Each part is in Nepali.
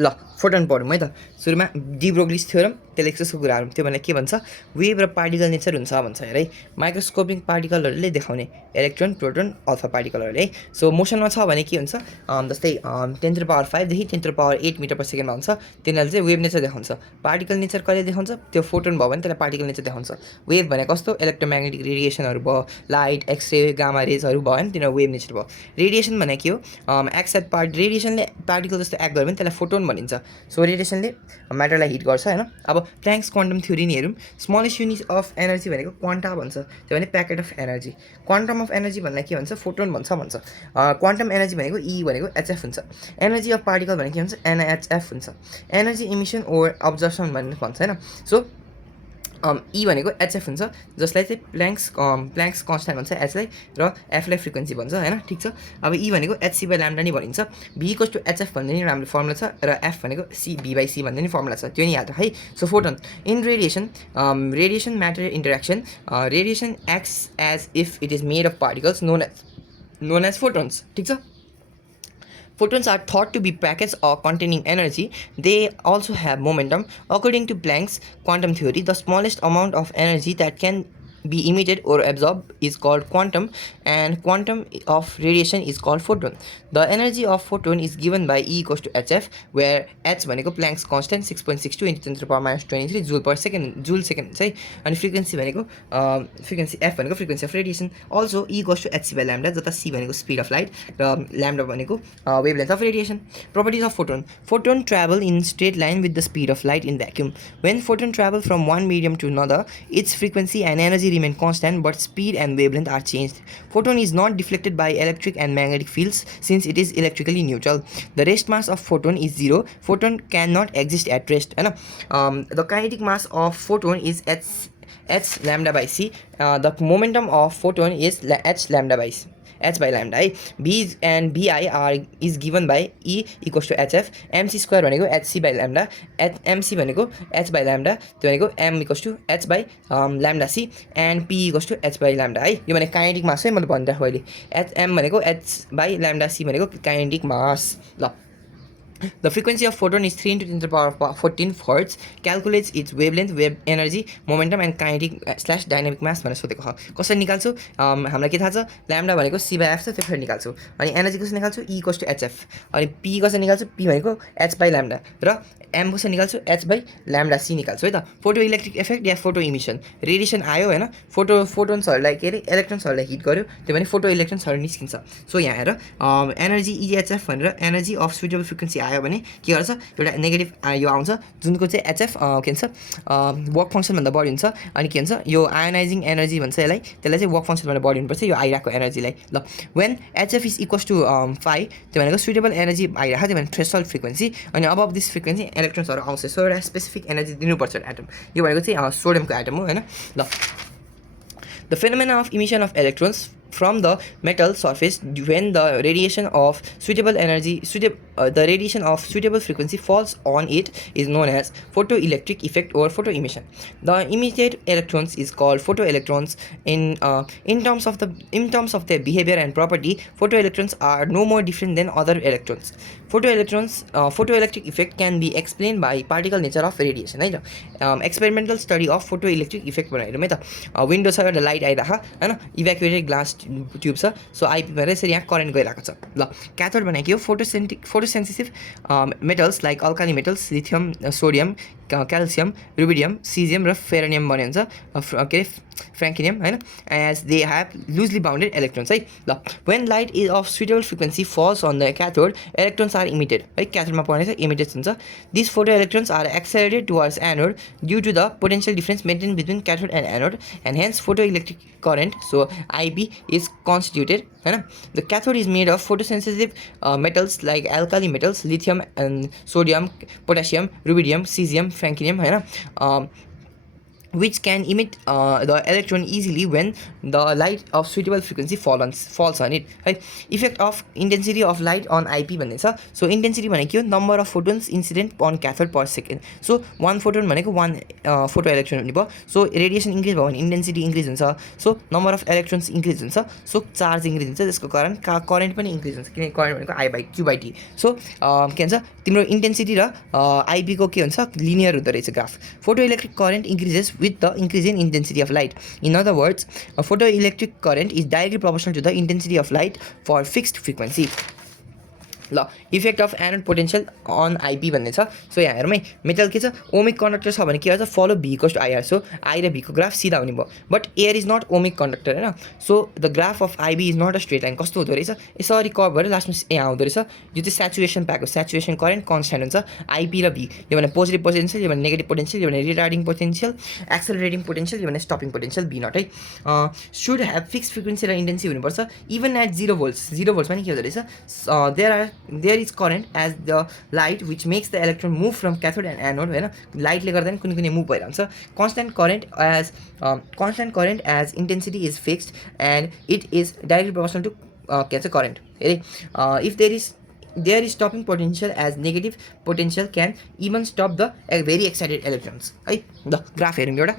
ल फोटोन पढौँ है त सुरुमा डी ब्रोग्लिस थ्योरम त्यसको कुराहरू त्यो भनेर के भन्छ वेभ र पार्टिकल नेचर हुन्छ भन्छ हेर है माइक्रोस्कोपिक पार्टिकलहरूले देखाउने इलेक्ट्रोन प्रोटोन अल्फा पार्टिकलहरूले है सो मोसनमा छ भने के हुन्छ जस्तै 10⁵ देखि 10⁸ मिटर पर सेकेन्डमा हुन्छ तिनीहरूले चाहिँ वेभ नेचर देखाउँछ पार्टिकल नेचर कहिले देखाउँछ त्यो फोटोन भयो भने त्यसलाई पार्टिकल नेचर देखाउँछ वेभ भनेको कस्तो इलेक्ट्रोम्याग्नेटिक रेडिएसनहरू भयो लाइट एक्सरे गामा रेजहरू भयो भने तिनीहरू वेभ नेचर भयो रेडिएसन भनेको के हो एक्स रेडिएसनले पार्टिकल जस्तो एक्ट गर्यो भने त्यसलाई फोटोन भनिन्छ सो रेडिएसनले म्याटरलाई हिट गर्छ होइन अब प्ल्याङ्क्स क्वान्टम थ्योरी नि हेरौँ स्मलेस्ट युनिट अफ एनर्जी भनेको क्वान्टा भन्छ त्यो भने packet of energy quantum of energy भन्दा के भन्छ फोटोन भन्छ क्वान्टम एनर्जी भनेको ई भनेको एचएफ हुन्छ एनर्जी अफ पार्टिकल भनेको के हुन्छ एनएचएफ हुन्छ एनर्जी इमिसन ओर अब्जर्सन भन्ने भन्छ होइन सो ई भनेको एचएफ हुन्छ जसलाई चाहिँ प्ल्याङ्क्स कन्सट्यान्ट भन्छ एचलाई र एफलाई फ्रिक्वेन्सी भन्छ होइन ठिक छ अब ई भनेको एचसी बाई ल्याम्डा नि भनिन्छ भी इक्वल्स टु एचएफ भन्ने नि राम्रो फर्मुला छ र एफ भनेको सी बी बाई सी भन्ने नि फर्मुला छ त्यो नि याद है so photon in radiation matter interaction radiation acts as if it is made of particles known as photons ठिक छ Photons are thought to be packets or containing energy. They also have momentum. According to Planck's quantum theory, the smallest amount of energy that can be emitted or absorbed is called quantum, and quantum of radiation is called photon. The energy of photon is given by E equals to hf, where h भनेको Planck's constant 6.62 into 10 to the power minus 23 joule second चाहिँ अनि frequency भनेको frequency f भनेको frequency of radiation. Also E equals to hc by lambda, जता c भनेको speed of light र lambda भनेको wavelength of radiation. Properties of photon. Photon travel in straight line with the speed of light in vacuum. When photon travel from one medium to another, its frequency and energy remain constant, but speed and wavelength are changed. Photon is not deflected by electric and magnetic fields since it is electrically neutral. The rest mass of photon is 0. Photon cannot exist at rest. The kinetic mass of photon is h lambda by c. The momentum of photon is h lambda by c. h by lambda है b and bi is given by e equals to hf mc square भनेको hc by lambda mc भनेको h by lambda त्यो भनेको m equals to h by lambda c and p equals to h by lambda है यो भने काइनेटिक मास है मैले भनिराखेको अहिले m भनेको h by lambda c भनेको काइनेटिक मास ल The frequency of photon is 3 into 10 to the power 14 Hz. Calculates its wavelength, wave energy, momentum and kinetic / dynamic mass भनेर सोधेको छ कसरी निकाल्छु हामीलाई के थाहा छ ल्याम्डा भनेको c by f छ त्यो फेरि निकाल्छु अनि एनर्जी कसरी निकाल्छु e equals to hf अनि p कसरी निकाल्छु p भनेको h by lambda र m कसरी निकाल्छु h by lambda c निकाल्छु है त फोटो इलेक्ट्रिक इफेक्ट या फोटो इमिसन रेडिएसन आयो हैन फोटोन्सहरुलाई के रे इलेक्ट्रोन्सहरुलाई हिट गर्यो त्यो भने फोटो इलेक्ट्रोन्सहरु निस्किन्छ सो यहाँ हेर एनर्जी ehf भनेर एनर्जी अफ सुटेबल फ्रिक्वेन्सी आयो भने के गर्छ एउटा नेगेटिभ यो आउँछ जुनको चाहिँ एचएफ के भन्छ वर्क फङ्सन भन्दा बढी हुन्छ अनि के भन्छ यो आयोनाइजिङ एनर्जी भन्छ यसलाई त्यसलाई चाहिँ वर्क फङ्सन भन्दा बढी हुनुपर्छ यो आइरहेको एनर्जीलाई ल when HF is equals to 5 त्यो भनेको सुटेबल एनर्जी आइरहेको त्यो भने थ्रेसहोल्ड फ्रिक्वेन्सी अनि अबभ दिस फ्रिक्वेन्सी इलेक्ट्रोन्सहरु आउँछ सो एउटा स्पेसिफिक एनर्जी दिनुपर्छ एटम यो भनेको चाहिँ सोडियमको एटम हो हैन ल The phenomena of emission of electrons from the metal surface when the radiation of suitable frequency falls on it is known as photoelectric effect or photo emission. The emitted electrons is called photoelectrons. In terms of their behavior and property, photoelectrons are no more different than other electrons. Photoelectric effect can be explained by particle nature of radiation. Experimental study of photoelectric effect बनाइरौँ है त विन्डो छ एउटा लाइट आइरहेको हैन इभ्याकुएटेड ग्लास ट्युब छ सो आइपी भएर यसरी यहाँ करेन्ट गइरहेको छ ल क्याथोड भनेको photosensitive metals like alkali metals lithium sodium calcium rubidium cesium र फेरेनियम भन्ने हुन्छ के फ्र्याङ्किनियम हैन as they have loosely bounded electrons है ल when light is of suitable frequency falls on the cathode electrons are emitted है क्याथोडमा पर्ने चाहिँ इमिटेड हुन्छ this photo electrons are accelerated towards anode due to the potential difference maintain between cathode and anode and hence photo electric current so IB is constituted the cathode is made of photosensitive metals like alkali metals lithium and sodium potassium rubidium cesium frankinium which can emit the electron easily when the light of suitable frequency falls on it. Right? Effect of intensity of light on IP भन्ने छ. So intensity भनेको के हो? Number of photons incident on cathode per second. So one photon भनेको one photo electron हुने भयो. So radiation increase भयो भने intensity increase हुन्छ. So number of electrons increase हुन्छ. So charge increase हुन्छ. त्यसको कारण current पनि increase हुन्छ. किनकि current भनेको I by Q by T. So के भन्छ तिम्रो intensity र IP को के हुन्छ linear हुँदो रहेछ graph. Photoelectric current increases with the increase in intensity of light. In other words, a photoelectric current is directly proportional to the intensity of light for fixed frequency. ल effect of anode potential on IP भन्ने छ. सो यहाँ हेरौँ है, मेटल के छ ओमिक कन्डक्टर छ भने के गर्छ follow V equals to IR. So I र भीको ग्राफ सिधा हुने भयो. But air is not ohmic conductor होइन. So the graph of IV is not a straight line. कस्तो हुँदो रहेछ यसरी कर्भ भएर लास्टमा यहाँ हुँदो रहेछ. यो चाहिँ सेचुरेसन पाएको सेचुरेसन करेन्ट कन्सटेन्ट हुन्छ आइपी र भी. यो भने पोजिटिभ पोटेन्सियल, यो भने नेगेटिभ पोटेन्सियल, यो भने रिटार्डिङ पोटेन्सियल, एक्सेलरेटिङ पोटेन्सियल, यो भने स्टपिङ पोटेन्सियल भी नट है. सुड ह्याभ फिक्स फ्रिक्वेन्सी र इन्टेन्सिटी हुनुपर्छ इभन एट 0 volts. 0 volts पनि के हुँदो रहेछ there is current as the light which makes the electron move from cathode and anode होइन. लाइटले गर्दा नि कुनै कुनै मुभ भइरहन्छ. constant current as intensity is fixed and it is directly proportional to के भन्छ current. If there is stopping potential as negative potential can even stop the very excited electrons है. ल ग्राफ हेरौँ एउटा.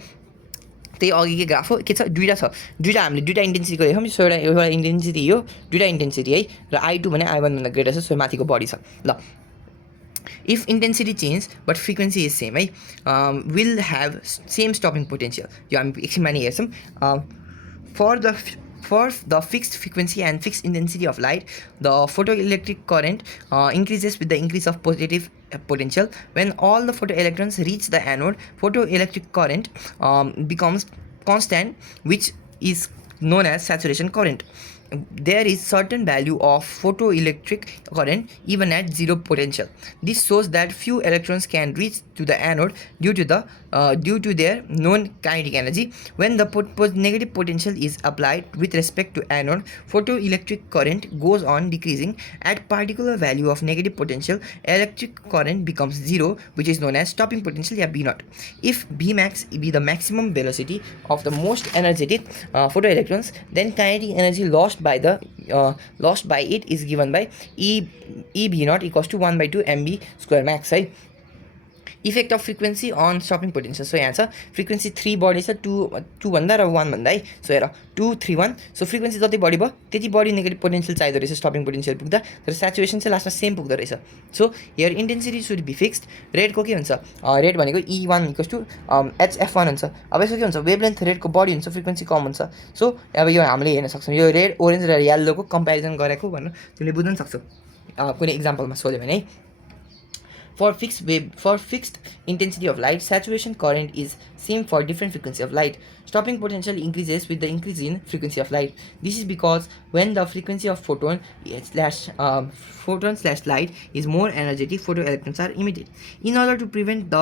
त्यही अघिकै ग्राफ हो के छ दुईवटा हामीले दुईवटा इन्टेन्सिटीको लेखौँ. सो एउटा इन्टेन्सिटी यो दुईवटा इन्टेन्सिटी है र I2 भने I1 भन्दा ग्रेटर छ. सो माथिको बढी छ. ल if intensity change but frequency is same है will have same stopping potential. यो हामी एकछिनमा नि हेर्छौँ. For the fixed frequency and fixed intensity of light, the photoelectric current increases with the increase of positive potential. When all the photoelectrons reach the anode, photoelectric current becomes constant, which is known as saturation current. There is certain value of photoelectric current even at zero potential. This shows that few electrons can reach to the anode due to their known kinetic energy. When the negative potential is applied with respect to anode, photoelectric current goes on decreasing. At particular value of negative potential, electric current becomes zero, which is known as stopping potential yeah B naught. If B max be the maximum velocity of the most energetic photoelectrons, then kinetic energy lost by it is given by E B naught equals to 1/2 mb square max है. Effect of frequency on stopping potential. So यहाँ छ फ्रिक्वेन्सी 3 बढी छ 2 भन्दा र 1 भन्दा है. सो हेर 2 3 1. सो फ्रिक्वेन्सी जति बढी भयो त्यति बढी नेगेटिभ पोटेन्सियल चाहिँदो रहेछ स्टपिङ पोटेन्सियल पुग्दा. तर सेचुरेसन चाहिँ लास्टमा सेम पुग्दो रहेछ. So here intensity should be fixed. रेडको के हुन्छ रेड भनेको E1 इक्वल्स टु HF1 हुन्छ. अब यसो के हुन्छ वेभलेन्थ रेडको बढी हुन्छ फ्रिक्वेन्सी कम हुन्छ. सो अब यो हामीले हेर्न सक्छौँ यो रेड ओरेन्ज र येल्लोको कम्पेरिजन गरेको भनेर तिमीले बुझ्न सक्छौ कुनै इक्जाम्पलमा सोध्यो भने है. For fixed intensity of light, saturation current is same for different frequency of light. Stopping potential increases with the increase in frequency of light. This is because when the frequency of photon slash light is more energetic, photoelectrons are emitted. In order to prevent the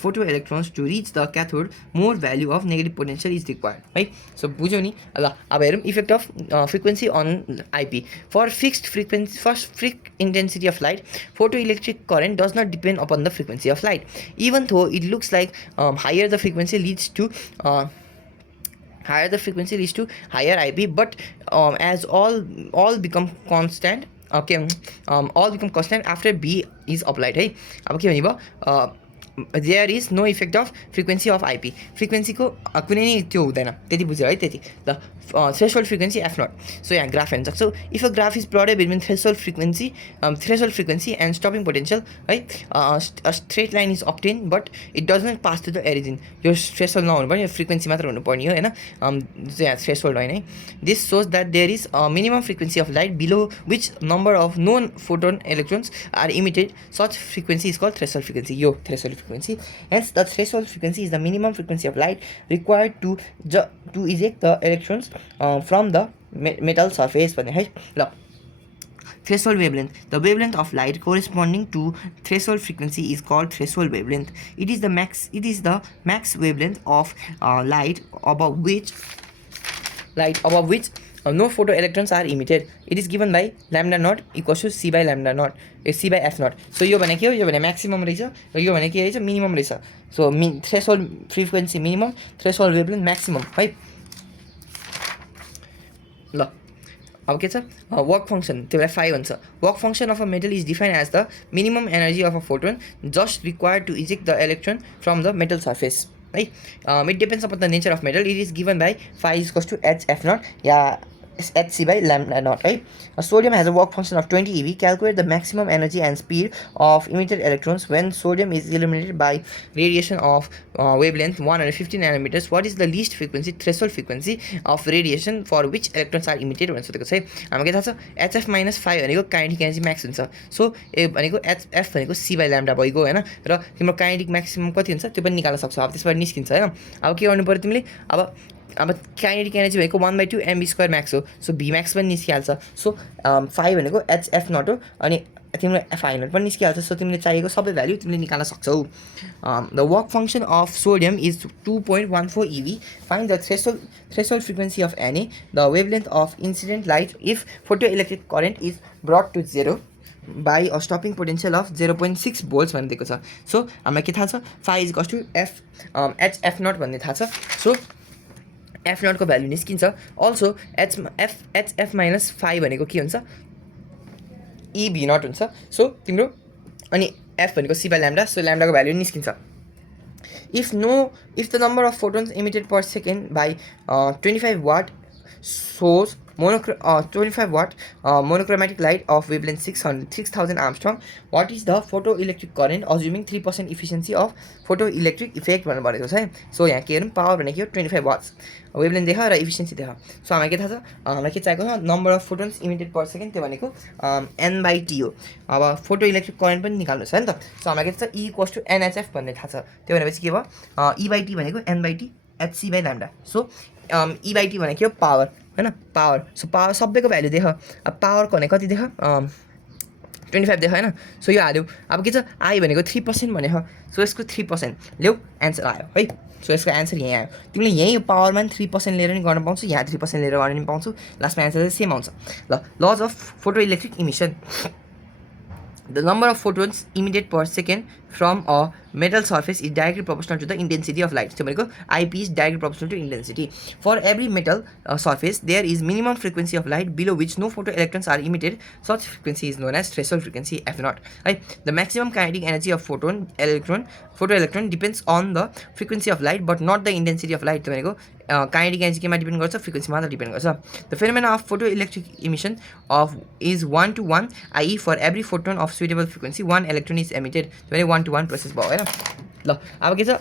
photoelectrons to reach the cathode, more value of negative potential is required. Right? So बुझ्यौ नि. ल अब हेरौँ effect of frequency on IP. For fixed intensity of light, photoelectric current does not depend upon the frequency of light. Even though it looks like higher the frequency leads to higher IP, but as all become constant, all become constant after B is applied है. अब के भने भयो there is no effect of frequency of IP. Frequency को कुनै नि त्यो हुँदैन. त्यति बुझ्यो है. त्यति ल threshold frequency F naught. So यहाँ ग्राफ हेर्न सक्छौ. If a graph is plotted between threshold frequency and stopping potential है a straight line is obtained but it does not pass through the origin. यो थ्रेसोल्ड नहुनु पर्ने, यो फ्रिक्वेन्सी मात्र हुनुपर्ने हो हैन. यहाँ थ्रेसोल्ड होइन है. This shows that there is a minimum frequency of light below which number of known photon electrons are emitted. Such frequency is called threshold frequency. यो threshold frequency. Hence the threshold frequency is the minimum frequency of light required to eject the electrons from the metal surface भन्ने है. ल threshold wavelength. The wavelength of light corresponding to threshold frequency is called threshold wavelength. It is the max wavelength of light above which no photoelectrons are emitted. It is given by lambda naught equals to c by lambda naught, c by f naught. So यो भने के हो, यो भने maximum रहेछ र यो भने के रहेछ, minimum रहेछ. So threshold frequency minimum, threshold wavelength maximum है ल. अब के छ वर्क फंक्शन, त्यसलाई फाइ भन्छ. Work function of a metal is defined as the minimum energy of a photon just required to eject the electron from the metal surface है. It depends upon the nature of metal. It is given by phi is equals to H F naught या hc by lambda naught right. Sodium has a work function of 20 eV. Calculate the maximum energy and speed of emitted electrons when sodium is illuminated by radiation of wavelength 150 nanometers. What is the least frequency, threshold frequency of radiation for which electrons are emitted भनेर सोधेको छ है. हाम्रो के थाहा छ hf minus 5 भनेको काइनेटिक एनर्जी म्याक्स हुन्छ. सो ए भनेको hf भनेको c by lambda भइगयो हैन, र तिम्रो काइनेटिक म्याक्सिमम कति हुन्छ त्यो पनि निकाल्न सक्छौ. अब त्यसबाट निस्किन्छ हैन. अब के गर्नु पर्यो तिमीले, अब काइनेटिक एनर्जी भनेको 1/2 mv स्क्वायर म्याक्स हो. सो भी म्याक्स पनि निस्किहाल्छ. सो 5 भनेको hf नट हो अनि तिम्रो फाइनल पनि निस्किहाल्छ. सो तिमीले चाहिएको सबै भ्याल्यु तिमीले निकाल्न सक्छौ. The work function of sodium is 2.14 eV. Find the threshold frequency of Na, the wavelength of incident light if photoelectric current is brought to 0 by a stopping potential of 0.6 volts भन्ने दिएको छ. सो हामीलाई के थाहा छ, phi is equals to hf naught भन्ने थाहा छ. सो एफ नटको भ्याल्यु निस्किन्छ. अल्सो एचएफ माइनस 5 भनेको के हुन्छ, ई भी नट हुन्छ. सो तिम्रो अनि एफ भनेको सी बाई ल्याम्डा. सो ल्याम्डाको भ्याल्यु निस्किन्छ. If the number of photons emitted per second by 25 watt source 25 watt monochromatic light of wavelength 6000 Armstrong, what is the photoelectric current assuming 3% efficiency of photoelectric effect भनेर भनेको छ है. सो यहाँ के हेरौँ, पावर भनेको 25 वाट्स, वेभलेन्थ देख र इफिसियन्सी देख. सो हामीलाई के थाहा छ, हामीलाई के चाहिएको छ, number of photons emitted per second, त्यो भनेको n/t हो. अब फोटोइलेक्ट्रिक करेन्ट पनि निकाल्नु छ नि त. सो हामीलाई के थाहा छ, E इक्वल्स टु NHF भन्ने थाहा छ. त्यो भनेपछि के भयो, E/t भनेको n/t hc by lambda. So E/t भनेको के हो, पावर हैन, पावर. सो पावर सबैको भ्याल्यु देख. अब पावरको भने कति देख, 25 देख हैन. सो यो हाल्यो. अब के छ, आई भनेको 3% भने हो. सो यसको 3% ल्याउ, एन्सर आयो है. सो यसको एन्सर यहीँ आयो. तिमीले यहीँ पावरमा 3% लिएर नि गर्न पाउँछौ, यहाँ 3% लिएर गर्न नि पाउँछौ. लास्टमा एन्सर चाहिँ सेम आउँछ. ल, lodge of photoelectric emission. The number of photons emitted per second from a metal surface is directly proportional to the intensity of light. So, IP is directly proportional to intensity. For every metal surface, there is minimum frequency of light below which no photoelectrons are emitted. Such frequency is known as threshold frequency F naught. Right? The maximum kinetic energy of photoelectron depends on the frequency of light, but not the intensity of light. So, kinetic energy केमा डिपेन्ड गर्छ, फ्रिक्वेन्सी मात्र डिपेन्ड गर्छ. The phenomena of photoelectric emission is 1:1, i.e. for every photon of suitable frequency, 1 electron is emitted. So 1:1 process भयो हैन. ल, अब के छ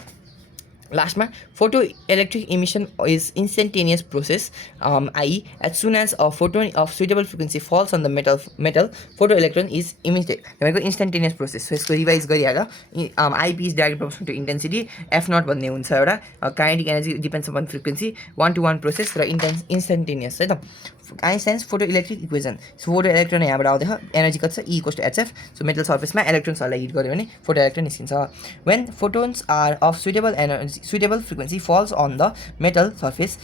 लास्टमा, photoelectric emission is instantaneous process, i.e. as soon as a photon of suitable frequency falls on the metal photoelectron is emitted. भनेको instantaneous process. सो यसको revise गरिहाल. IP is direct proportional to intensity, F naught भन्ने हुन्छ एउटा, kinetic energy depends upon frequency, 1:1 process र instantaneous है त. Einstein's photoelectric equation. So photoelectron यहाँबाट आउँदैछ, एनर्जी कति छ, E equals to HF. So metal सर्फेसमा इलेक्ट्रोन्सहरूलाई हिट गर्यो भने फोटोइलेक्ट्रोन निस्किन्छ. When photons are of suitable frequency falls on the metal surface,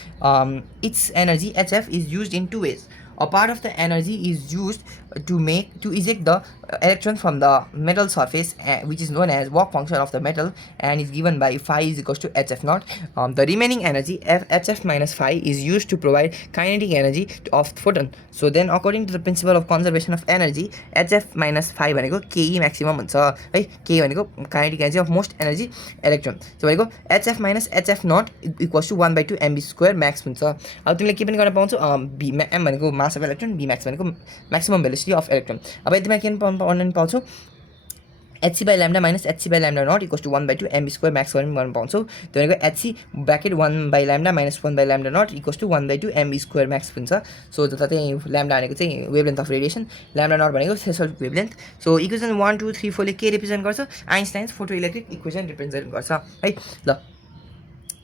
its energy HF is used in two ways. A part of the energy is used to eject the electron from the metal surface, which is known as work function of the metal, and is given by phi is equals to hf naught. The remaining energy hf minus phi is used to provide kinetic energy of photon. So then according to the principle of conservation of energy, hf minus phi भनेको ke maximum हुन्छ है. ke भनेको kinetic energy of most energy electron. So भनेको hf minus hf naught equals to 1/2 mv square max हुन्छ. अब तिमीले के पनि गर्न पाउँछौ, b m भनेको mass of electron, b max भनेको maximum velocity of electron. अब यतिमा के पनि पाउँछौ, hc by lambda minus hc by lambda naught equals to 1/2 mv square max गर्न पाउँछौ. त्यो भनेको hc bracket 1 by lambda minus 1 by lambda naught equals to 1/2 mv square max हुन्छ. सो जता चाहिँ lambda भनेको चाहिँ wavelength of radiation, lambda naught भनेको थ्रेशोल्ड वेभलेन्थ. सो इक्वेसन 1 2 3 4 ले के रिप्रेजेन्ट गर्छ, आइन्स्टाइन्स फोटोइलेक्ट्रिक इक्वेसन रिप्रेजेन्ट गर्छ है. ल,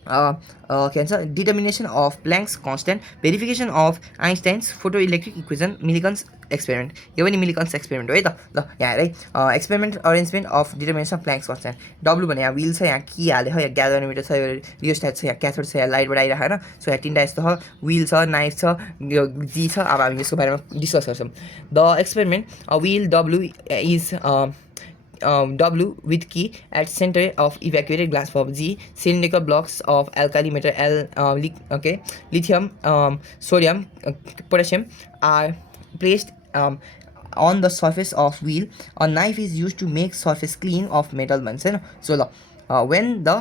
के भन्छ determination of Planck's constant verification of Einstein's photoelectric equation Millikan's experiment यो पनि मिलिकन्स एक्सपेरिमेन्ट हो है त ल यहाँ हेर है experiment arrangement of determination of Planck's constant W भने यहाँ विल छ यहाँ की हाल्यो है यहाँ ग्यालोमिटर छ यो रियोस्ट्याट छ यहाँ क्याथोड छ यहाँ लाइटबाट आइरहेको होइन सो यहाँ तिनवटा यस्तो छ विल छ नाइफ छ यो जी छ अब हामी यसको बारेमा डिस्कस गर्छौँ the experiment will W is W with key at center of evacuated glass bulb. G cylindrical blocks of alkali metal lithium, sodium, potassium are placed on the surface of wheel. A knife is used to make surface clean of metal ones. So when the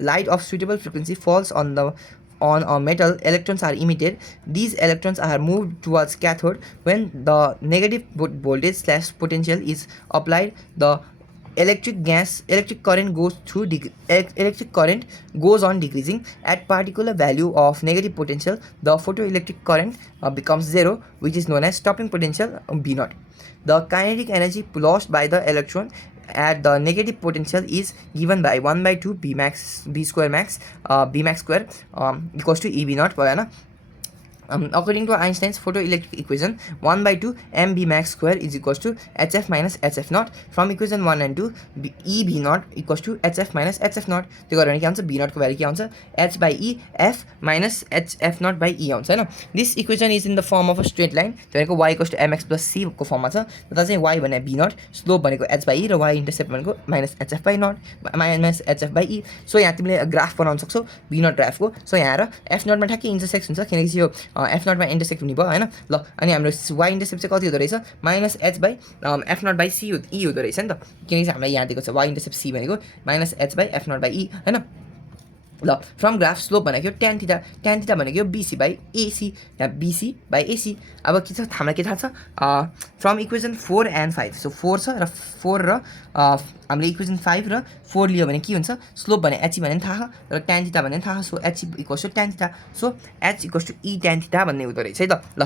light of suitable frequency falls on a metal, electrons are emitted. These electrons are moved towards cathode. When the negative voltage / potential is applied, the electric current goes on decreasing. At particular value of negative potential, the photoelectric current becomes zero, which is known as stopping potential B0. The kinetic energy lost by the electron at the negative potential is given by 1/2 B square max equals to EB0 भयो हैन according to Einstein's photoelectric equation 1/2 mb max square is equals to hf minus hf naught. From equation 1 and 2 EB naught equals to hf minus hf naught. त्यो गरेर के आउँछ B naught को भ्यालु के आउँछ h by e f minus hf naught by e आउँछ हैन. This equation is in the form of a straight line. त्यो भनेको y equals to mx plus c को फर्ममा छ. त चाहिँ y भने B naught, स्लोप भनेको h by e र y इन्टरसेप्ट भनेको minus hf by naught minus hf by e. So यहाँ तिमीले ग्राफ बनाउन सक्छौ B naught ग्राफको. सो यहाँ र f naught मा ठ्याक्कै इन्टरसेक्ट हुन्छ किनकि यो एफ नटमा इन्टरसेक्ट हुने भयो होइन ल अनि हाम्रो वाइ इन्टरसेप्ट चाहिँ कति हुँदो रहेछ minus H by F naught by C E हुँदो रहेछ नि त किनकि हामीलाई यहाँ दिएको छ वाइ इन्टरसेप्ट सी भनेको minus H by F naught by E होइन ल फ्रम ग्राफ स्लोप भनेको ट्यान थीटा भनेको बिसी बाई एसी यहाँ बिसी बाई एसी अब के छ हामीलाई के थाहा छ फ्रम इक्वेसन 4 एन्ड 5 सो 4 छ र 4 र हामीले इक्वेसन 5 र 4 लियो भने के हुन्छ स्लोप भने एच भने थाहा र ट्यान थीटा भने थाहा so H equals to tan theta so H equals to E tan theta भन्ने हुँदो रहेछ है त ल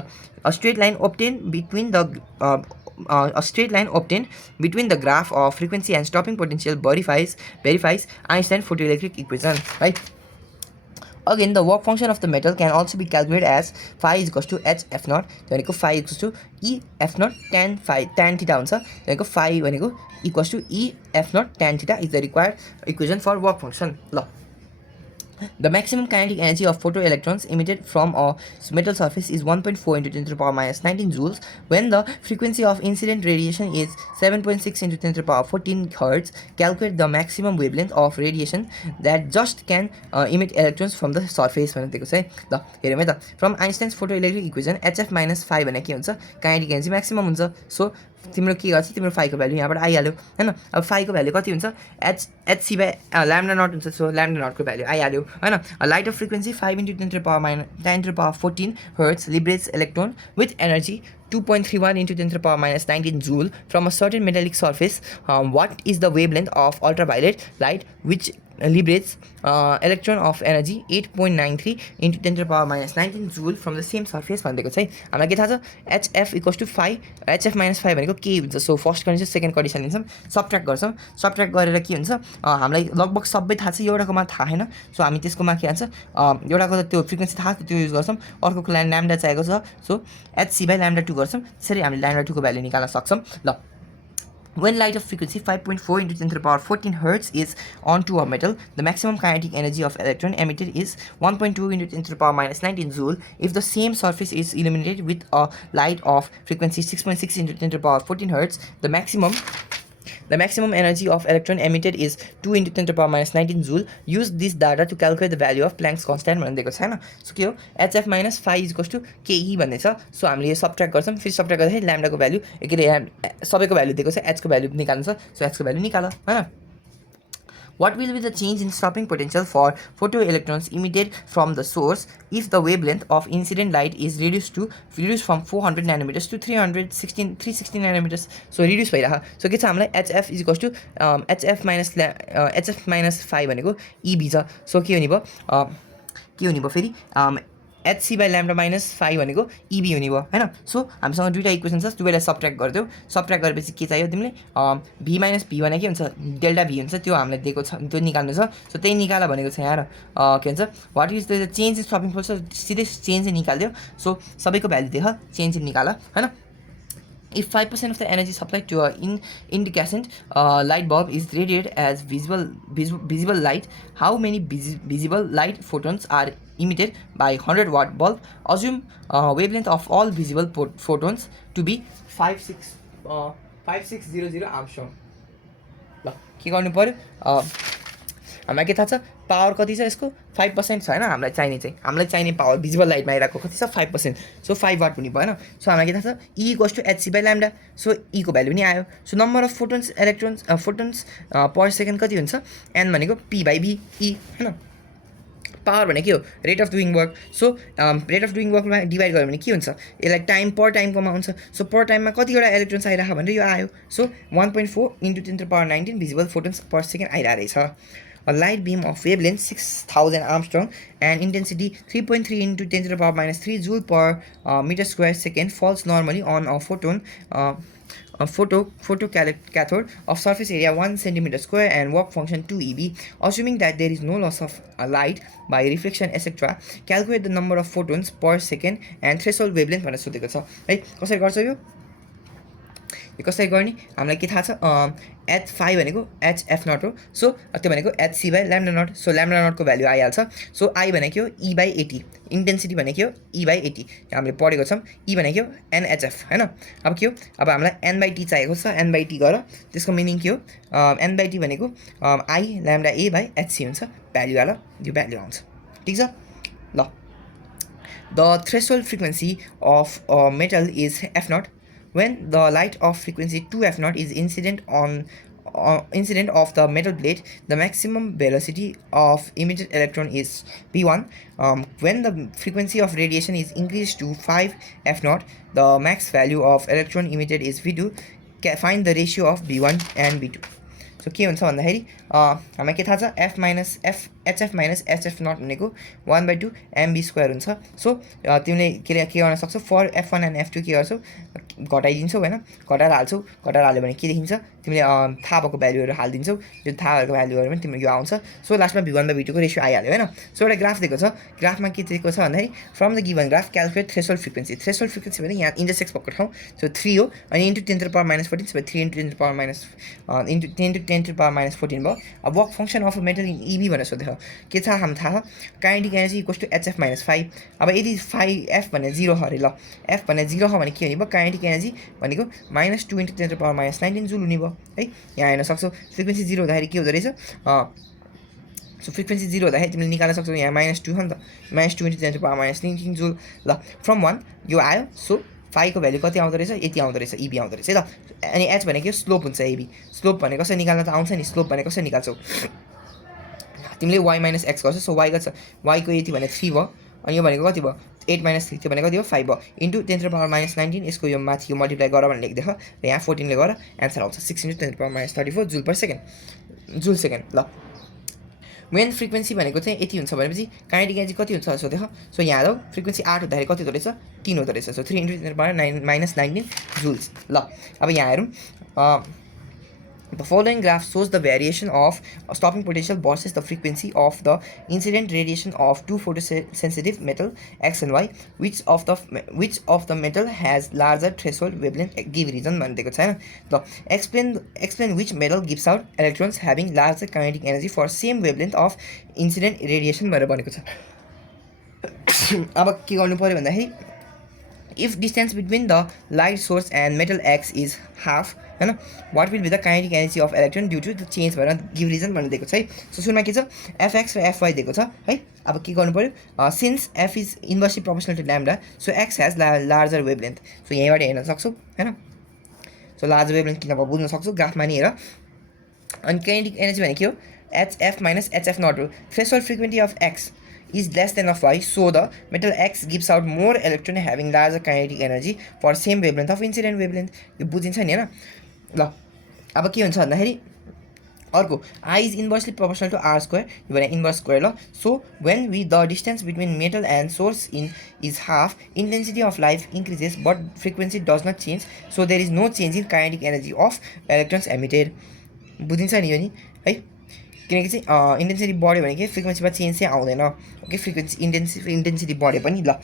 a straight line obtained between the graph of frequency and stopping potential verifies Einstein photoelectric equation, right? Again, the work function of the metal can also be calculated as phi is equals to h f naught. भनेको phi equals to e f naught tan theta हुन्छ. भनेको phi भनेको equals to e f naught tan theta is the required equation for work function. ल the maximum kinetic energy of photoelectrons emitted from a metal surface is 1.4 into 10 to the power minus 19 joules when the frequency of incident radiation is 7.6 into 10 to the power 14 hertz. Calculate the maximum wavelength of radiation that just can emit electrons from the surface भनेको चाहिँ ल हेरौँ है त from Einstein's photoelectric equation hf minus phi भने के हुन्छ kinetic energy maximum हुन्छ. सो तिम्रो के गर्छ तिम्रो फाइको भ्यालु यहाँबाट आइहाल्यो हैन अब फाइको भ्यालु कति हुन्छ एचसी बाई ल्याम्डा नट हुन्छ सो ल्याम्डा नटको भ्यालु आइहाल्यो हैन light of frequency 5 into 10 to the power minus 10 to the power 14 hertz liberates electron with energy 2.31 into 10 to the power minus 19 joule from a certain metallic surface. What is the wavelength of ultraviolet light which liberates electron of energy 8.93 into 10 to the power minus 19 joule from the same surface भनेको चाहिँ हामीलाई के थाहा छ hf equals to phi hf minus phi भनेको के हुन्छ. So first condition second condition लिन्छौँ सबट्र्याक्ट गर्छौँ सबट्र्याक्ट गरेर के हुन्छ हामीलाई लगभग सबै थाहा छ एउटाकोमा थाहा छैन सो हामी त्यसकोमा के भन्छ एउटाको त त्यो फ्रिक्वेन्सी थाहा छ त्यो युज गर्छौँ अर्कोको लागि ल्याम्डा चाहिएको छ सो hc बाई ल्याम्डा 2 गर्छौँ त्यसरी हामीले ल्याम्डा 2 को भ्यालु निकाल्न सक्छौँ. ल when light of frequency 5.4 into 10 to the power 14 hertz is onto a metal, the maximum kinetic energy of electron emitted is 1.2 into 10 to the power minus 19 joule. If the same surface is illuminated with a light of frequency 6.6 into 10 to the power 14 hertz, the maximum energy of electron emitted is 2 into 10 to the power minus 19 joule. Use this data to calculate the value of Planck's constant भनेको छैन. सो के हो hf minus phi is equals to ke भन्ने छ. सो हामीले यो सबट्र्याक्ट गर्छौँ फेरि सबट्र्याक्ट गर्दाखेरि ल्याम्डाको भ्यालु के अरे यहाँ सबैको भ्यालु दिएको छ h को भ्यालु निकाल्नु छ सो h को भ्यालु निकाल हैन. What will be the change in stopping potential for photoelectrons emitted from the source if the wavelength of incident light is reduced from 400 nanometers to 360 nanometers? So reduce भइरहेको. सो के छ हामीलाई hf is equals to hf minus phi भनेको eb छ. सो के हुने भयो फेरि HC by lambda minus five भनेको इबी हुने भयो होइन। सो हामीसँग दुईवटा इक्वेसन छ, दुवैलाई सब्ट्र्याक्ट गरिदेऊ। सब्ट्र्याक्ट गरेपछि के चाहियो तिमीले भी माइनस भी भने के हुन्छ डेल्टा भी हुन्छ, त्यो हामीलाई दिएको छ, त्यो निकाल्नु छ। सो त्यही निकाल भनेको छ यहाँ। के भन्छ what is the change in stopping force, सिधै चेन्ज चाहिँ निकालिदियो। सो सबैको भ्यालु देख, चेन्ज चाहिँ निकाल होइन। If 5% of the energy supplied to an incandescent light bulb is radiated as visible light, how many visible light photons are emitted by 100-watt bulb? Assume wavelength of all visible photons to be 5600 Armstrong. ल के गर्नु पर्यो, हामीलाई के थाहा छ पावर कति छ यसको 5% छ होइन। हामीलाई चाहिने पावर भिजिबल लाइटमा आइरहेको कति छ 5%। सो 5 वाट हुने भयो होइन। सो हामीलाई के थाहा छ E equals to HC by lambda. So E को भ्यालु पनि आयो। So number of photons per second कति हुन्छ, एन भनेको पी बाई बी ई होइन। पावर भनेको के हो rate of doing work. So rate of doing वर्कमा डिभाइड गऱ्यो भने के हुन्छ, यसलाई टाइम पर टाइमकोमा आउँछ। सो पर टाइममा कतिवटा इलेक्ट्रोन्स आइरहेको भनेर यो आयो। So 1.4 × 10⁻19 visible photons per second आइरहेको रहेछ। A light beam of wavelength 6000 Armstrong and intensity 3.3 × 10⁻³ joule per meter square second falls normally on a photo cathode of surface area 1 cm square and work function 2 eV. Assuming that there is no loss of light by reflection etc. Calculate the number of photons per second and threshold wavelength भनेर सोधेको छ है। कसरी गर्छ यो कसरी गर्ने, हामीलाई के थाहा छ H5 भनेको HF नट हो। सो त्यो भनेको HC by lambda naught. So lambda नटको भ्यालु आइहाल्छ। सो आई भनेको ई बाई 80, इन्टेन्सिटी भनेको ई बाई 80 हामीले पढेको छौँ। ई भनेको एनएचएफ होइन। अब के हो, अब हामीलाई एन बाई टी चाहिएको छ। एन बाई टी गर, त्यसको मिनिङ के हो, एन बाई टी भनेको I lambda A by HC हुन्छ। भ्यालु हाल, यो भ्यालु आउँछ। ठिक छ ल। The threshold frequency of metal is F naught when the light of frequency 2f0 is incident of the metal plate. The maximum velocity of emitted electron is v1. When the frequency of radiation is increased to 5f0, the max value of electron emitted is v2. Find the ratio of v1 and v2. So के हुन्छ भन्दाखेरि हामीलाई के थाहा छ F minus HF minus HF naught भनेको 1/2 एमबी स्क्वायर हुन्छ। सो तिमीले के गर्न सक्छौ, फर F1 एन्ड F2 के गर्छौ घटाइदिन्छौ होइन, घटाएर हाल्छौ। घटाएर हाल्यो भने के देखिन्छ, तिमीले थाहा भएको भ्यालुहरू हालिदिन्छौ। यो थाहा भएको भ्यालुहरू पनि तिम्रो यो आउँछ। सो लास्टमा v1/v2 को रेसियो आइहाल्यो होइन। सो एउटा ग्राफ दिएको छ, ग्राफमा के दिएको छ भन्दाखेरि from the given graph calculate threshold frequency. Threshold frequency भने यहाँ इन्टरसेक्स भएको ठाउँ सो 3 हो, अनि इन्टु 10⁻14 सो 3 × 10⁻14 भयो। अब work function of metal in eV भनेर सोधेको के छ, हामी थाहा kinetic energy equals to HF - 5। अब यदि 5F भने 0 हो अरे, ल F भने 0 हो भने के हुने भयो, काइनेटिक एनर्जी भनेको -2 × 10⁻19 जुल हुने भयो है। यहाँ हेर्न सक्छौ फ्रिक्वेन्सी 0 हुँदाखेरि के हुँदो रहेछ। सो फ्रिक्वेन्सी 0 हुँदाखेरि तिमीले निकाल्न सक्छौ, यहाँ -2 हो नि त, -2 × 10⁻19 जुल। ल फ्रम 1 यो आयो। सो फाइको भ्यालु कति आउँदो रहेछ, यति आउँदो रहेछ, इबी आउँदो रहेछ है त। अनि एच भनेको स्लोप हुन्छ, एबी स्लोप भने कसरी निकाल्न त आउँछ नि, स्लोप भने कसरी निकाल्छौ तिमीले y - x गर्छौ। सो y कति छ, y को यति भने 3 भयो, अनि यो भनेको कति भयो 8 - 3 त्यो भनेको कति भयो 5 भयो, इन्टु 10⁻19 यसको यो माथि यो मल्टिप्लाई गर भनेर लेखिदिएछ र यहाँ 14 ले गर एन्सर आउँछ 6 × 10⁻34 जुल पर सेकेन्ड, जुल सेकेन्ड। ल मेन फ्रिक्वेन्सी भनेको चाहिँ यति हुन्छ भनेपछि काइनेटिक एनर्जी कति हुन्छ सोधेको। सो यहाँ हेरौ फ्रिक्वेन्सी 8 हुँदाखेरि कति हुँदो रहेछ, 3 हुँदो रहेछ। So 3 × 10⁻19 Joule's. ल अब यहाँ हेरौँ, the following graph shows the variation of stopping potential versus the frequency of the incident radiation of two photosensitive metal X and Y. Which of the metal has larger threshold wavelength? Give reason भनेको छैन। ल explain which metal gives out electrons having larger kinetic energy for same wavelength of incident radiation भनेर भनेको छ। अब के गर्नु पर्यो भन्दाखेरि if distance between the light source and metal X is half हैन, what will be the kinetic energy of electron due to the change भनेर गिभ रिजन भनेर दिएको छ है। सो सुरुमा के छ fx र fy दिएको छ है। अब के गर्नु पर्यो, since f is inversely proportional to lambda so x has larger wavelength. So यहीँबाट हेर्न सक्छौ हैन, सो लार्जर वेभलेन्थ किन भयो बुझ्न सक्छौ ग्राफमा नि हेर। अनि काइनेटिक एनर्जी भने के हो, hf - hf नट हो। Threshold frequency of x is less than of y, so the metal X gives out more electron having larger kinetic energy for same wavelength of incident wavelength। यो बुझिन्छ नि हैन। ल अब के हुन्छ भन्दाखेरि अर्को I is inversely proportional to R square यो भने inverse square law so when we the distance between metal and source is half intensity of light increases but frequency does not change so there is no change in kinetic energy of electrons emitted बुझिन्छ नि यो नि है किनकि चाहिँ इन्टेन्सिटी बढ्यो भने के फ्रिक्वेन्सीमा चेन्ज चाहिँ आउँदैन ओके फ्रिक्वेन्सी इन्टेन्सिटी बढ्यो पनि ल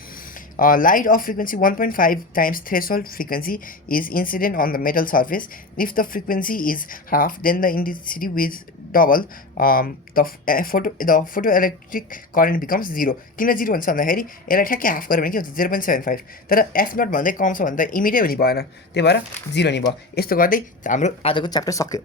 light of frequency 1.5 times threshold frequency is incident on the metal surface. If the frequency is half, then the intensity is double. The photoelectric current becomes 0. किन 0 हुन्छ भन्दाखेरि यसलाई ठ्याक्कै हाफ गऱ्यो भने के हुन्छ 0.75 तर एफ नट भन्दै कम छ भने त इमिडिएट हुने भएन त्यही भएर 0 नि भयो यस्तो गर्दै हाम्रो आजको च्याप्टर सक्यो